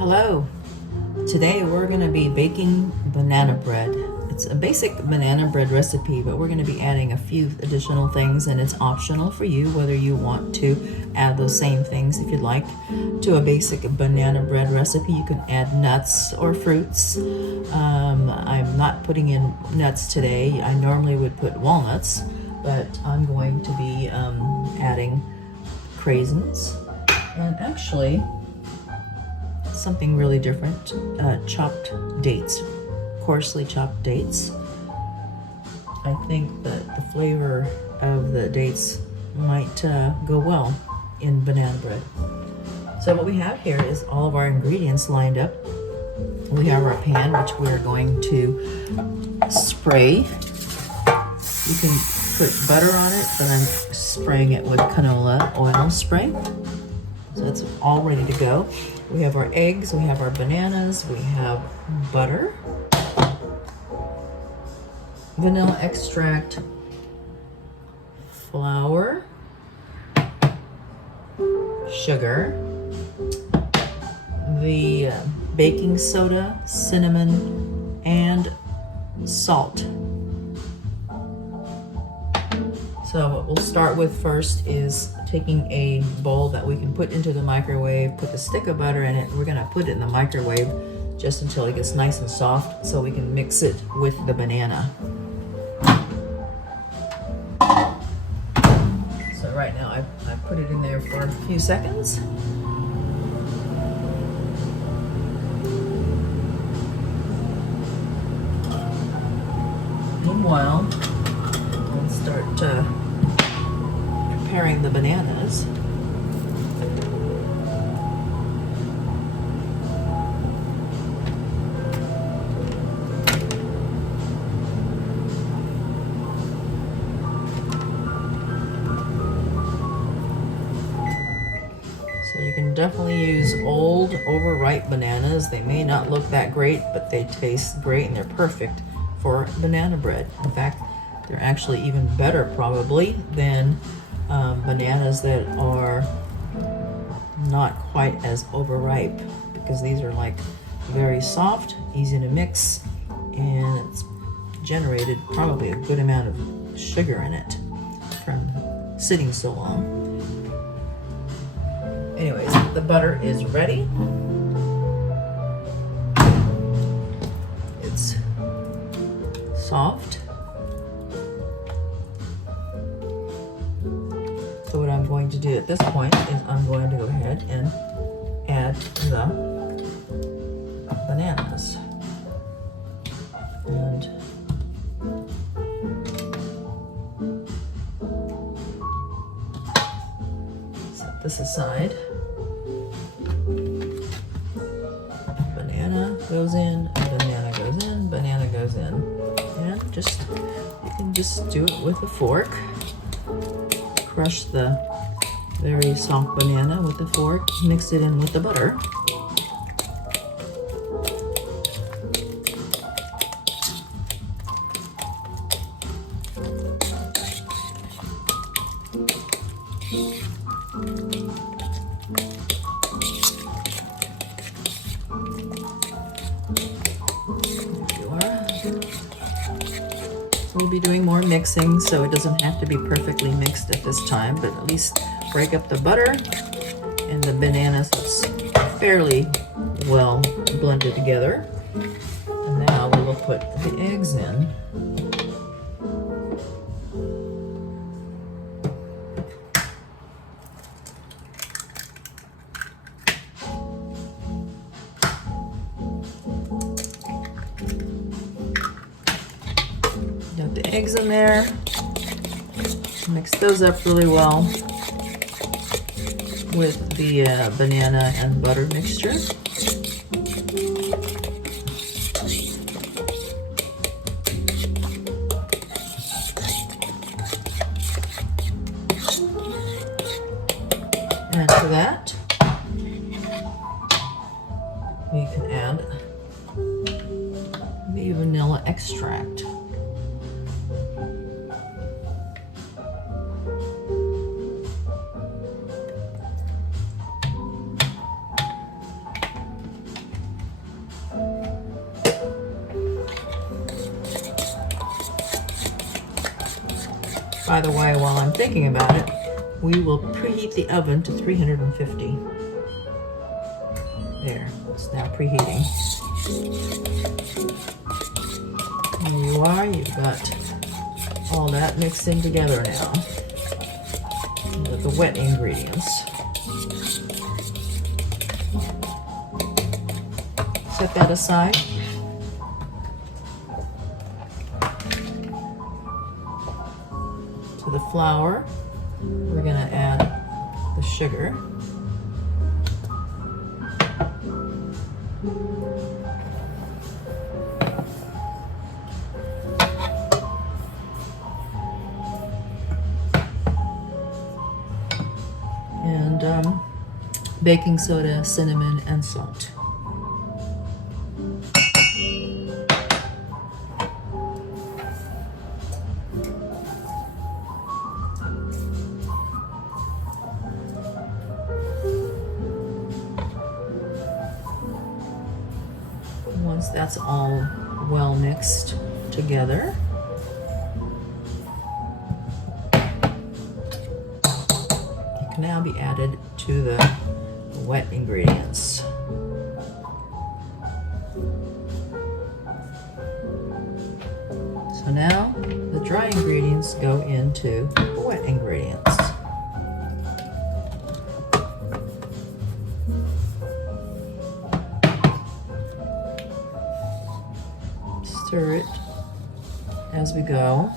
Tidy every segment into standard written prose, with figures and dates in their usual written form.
Hello. Today we're going to be baking banana bread. It's a basic banana bread recipe, but we're going to be adding a few additional things, and it's optional for you whether you want to add those same things. If you'd like to a basic banana bread recipe, you can add nuts or fruits. I'm not putting in nuts today. I normally would put walnuts, but I'm going to be adding craisins and actually something really different, chopped dates, coarsely chopped dates. I think that the flavor of the dates might go well in banana bread. So what we have here is all of our ingredients lined up. We have our pan, which we're going to spray. You can put butter on it, but I'm spraying it with canola oil spray. So it's all ready to go. We have our eggs, we have our bananas, we have butter, vanilla extract, flour, sugar, the baking soda, cinnamon, and salt. So what we'll start with first is taking a bowl that we can put into the microwave, put a stick of butter in it. We're gonna put it in the microwave just until it gets nice and soft so we can mix it with the banana. So right now I put it in there for a few seconds. Meanwhile, we'll start preparing the bananas. So you can definitely use old, overripe bananas. They may not look that great, but they taste great and they're perfect for banana bread. In fact, they're actually even better probably than bananas that are not quite as overripe, because these are like very soft, easy to mix, and it's generated probably a good amount of sugar in it from sitting so long. Anyways, the butter is ready. It's soft. So what I'm going to do at this point is I'm going to go ahead and add the bananas. And set this aside. Banana goes in, banana goes in, banana goes in. And you can just do it with a fork. Crush the very soft banana with the fork, mix it in with the butter. We'll be doing more mixing, so it doesn't have to be perfectly mixed at this time, but at least break up the butter and the banana so it's fairly well blended together. And now we will put the eggs in. Got the eggs in there. Mix those up really well with the banana and butter mixture. And to that, we can add the vanilla extract. By the way, while I'm thinking about it, we will preheat the oven to 350. There, it's now preheating. There you are, you've got all that mixed in together now with the wet ingredients. Set that aside. To the flour, we're going to add the sugar. And baking soda, cinnamon, and salt. Once that's all well mixed together, it can now be added to the wet ingredients. So now the dry ingredients go into the wet ingredients. Stir it as we go.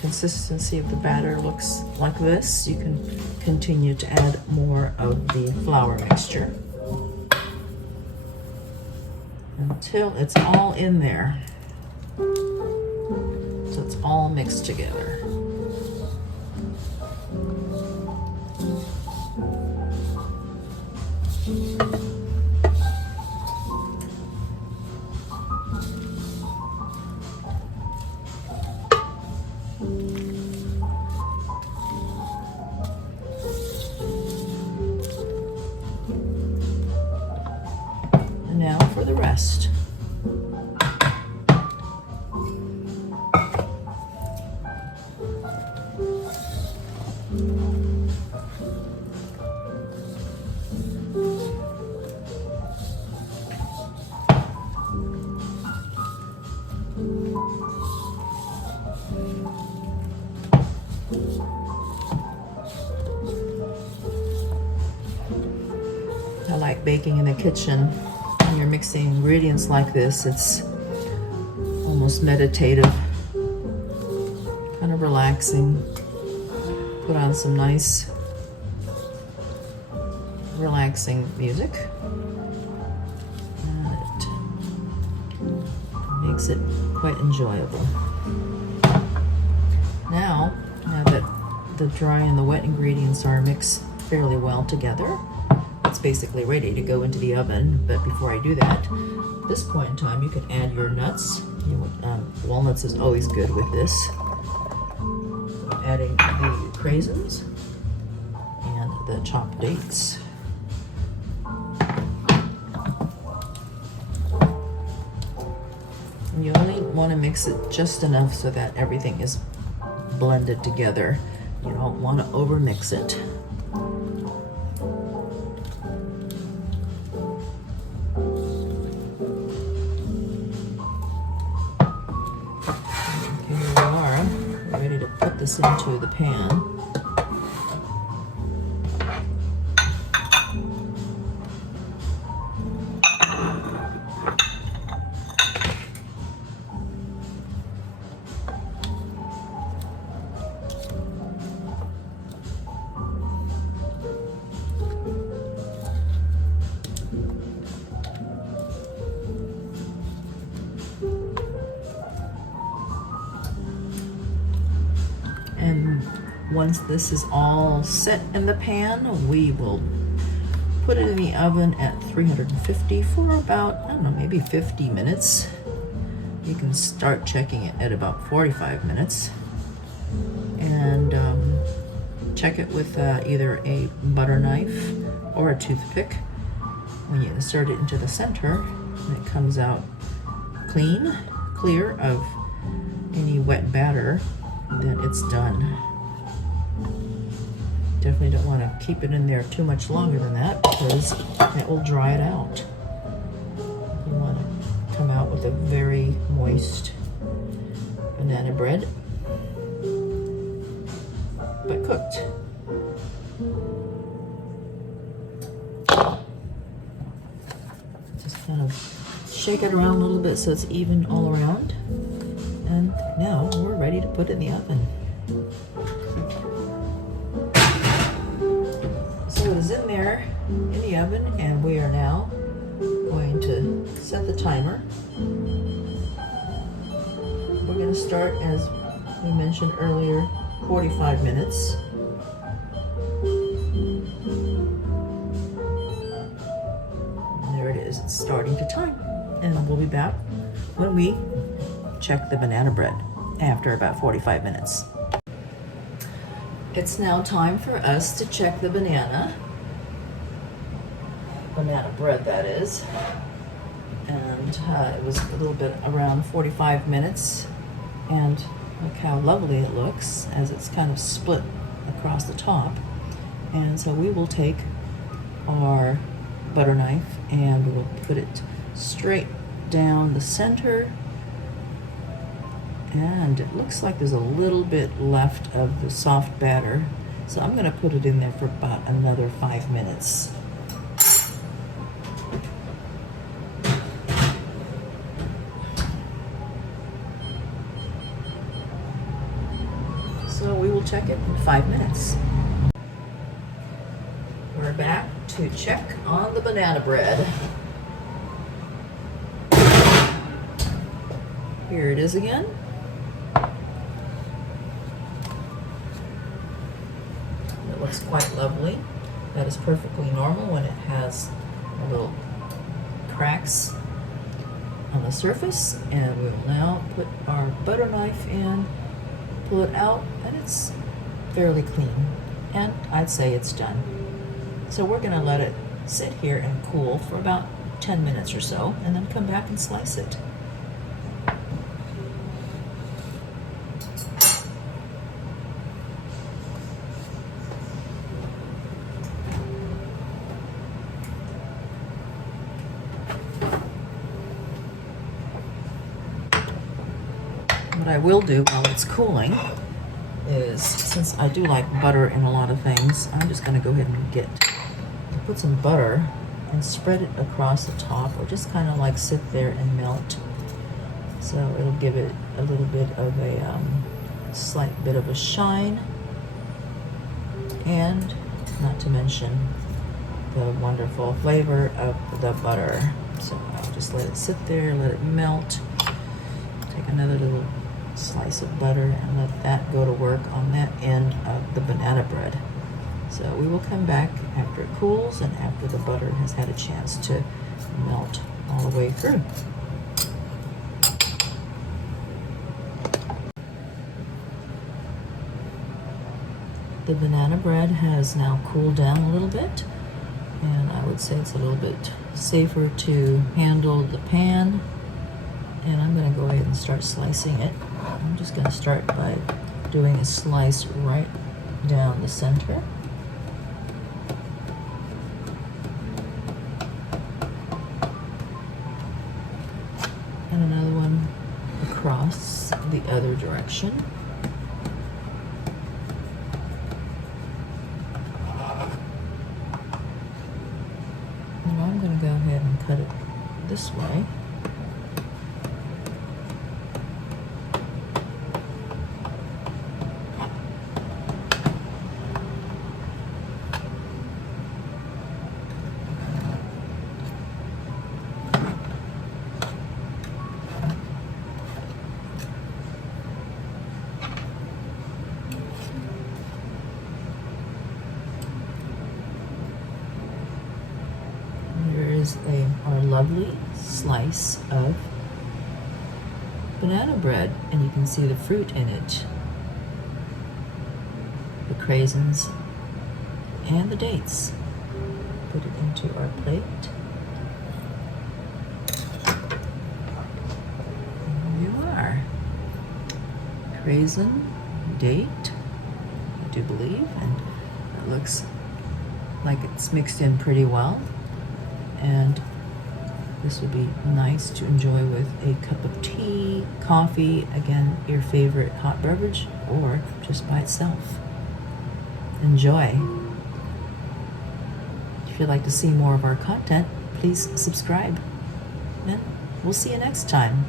Consistency of the batter looks like this. You can continue to add more of the flour mixture until it's all in there. So it's all mixed together. Now for the rest. I like baking in the kitchen. When you're mixing ingredients like this, it's almost meditative, kind of relaxing. Put on some nice relaxing music, and it makes it quite enjoyable. Now that the dry and the wet ingredients are mixed fairly well together, it's basically ready to go into the oven. But before I do that, at this point in time, you can add your nuts. Walnuts is always good with this. Adding the craisins and the chopped dates. And you only want to mix it just enough so that everything is blended together. You don't want to overmix it. Put this into the pan. And once this is all set in the pan, we will put it in the oven at 350 for about, I don't know, maybe 50 minutes. You you can start checking it at about 45 minutes. And check it with either a butter knife or a toothpick. When you insert it into the center, it comes out clean, clear of any wet batter, then it's done. Definitely don't want to keep it in there too much longer than that because that will dry it out. You want to come out with a very moist banana bread, but cooked. Just kind of shake it around a little bit so it's even all around. And now we're ready to put it in the oven. So it is in there in the oven, and we are now going to set the timer. We're going to start, as we mentioned earlier, 45 minutes. And there it is, it's starting to time. And we'll be back when we check the banana bread after about 45 minutes. It's now time for us to check the banana bread, that is. And it was a little bit around 45 minutes. And look how lovely it looks as it's kind of split across the top. And so we will take our butter knife and we'll put it straight down the center. And it looks like there's a little bit left of the soft batter. So I'm going to put it in there for about another 5 minutes. So we will check it in 5 minutes. We're back to check on the banana bread. Here it is again. It looks quite lovely. That is perfectly normal when it has little cracks on the surface. And we will now put our butter knife in, pull it out, and it's fairly clean. And I'd say it's done. So we're going to let it sit here and cool for about 10 minutes or so, and then come back and slice it. What I will do while it's cooling is, since I do like butter in a lot of things, I'm just going to go ahead and put some butter and spread it across the top, or just kind of like sit there and melt. So it'll give it a little bit of a slight bit of a shine, and not to mention the wonderful flavor of the butter. So I'll just let it sit there, let it melt. Take another little slice of butter and let that go to work on that end of the banana bread. So we will come back after it cools and after the butter has had a chance to melt all the way through. The banana bread has now cooled down a little bit, and I would say it's a little bit safer to handle the pan. And I'm going to go ahead and start slicing it. I'm just going to start by doing a slice right down the center. And another one across the other direction. And I'm going to go ahead and cut it this way. Our lovely slice of banana bread, and you can see the fruit in it, the craisins and the dates. Put it into our plate. There you are. Craisin, date, I do believe, and it looks like it's mixed in pretty well. And this would be nice to enjoy with a cup of tea, coffee, again, your favorite hot beverage, or just by itself. Enjoy. If you'd like to see more of our content, please subscribe. And we'll see you next time.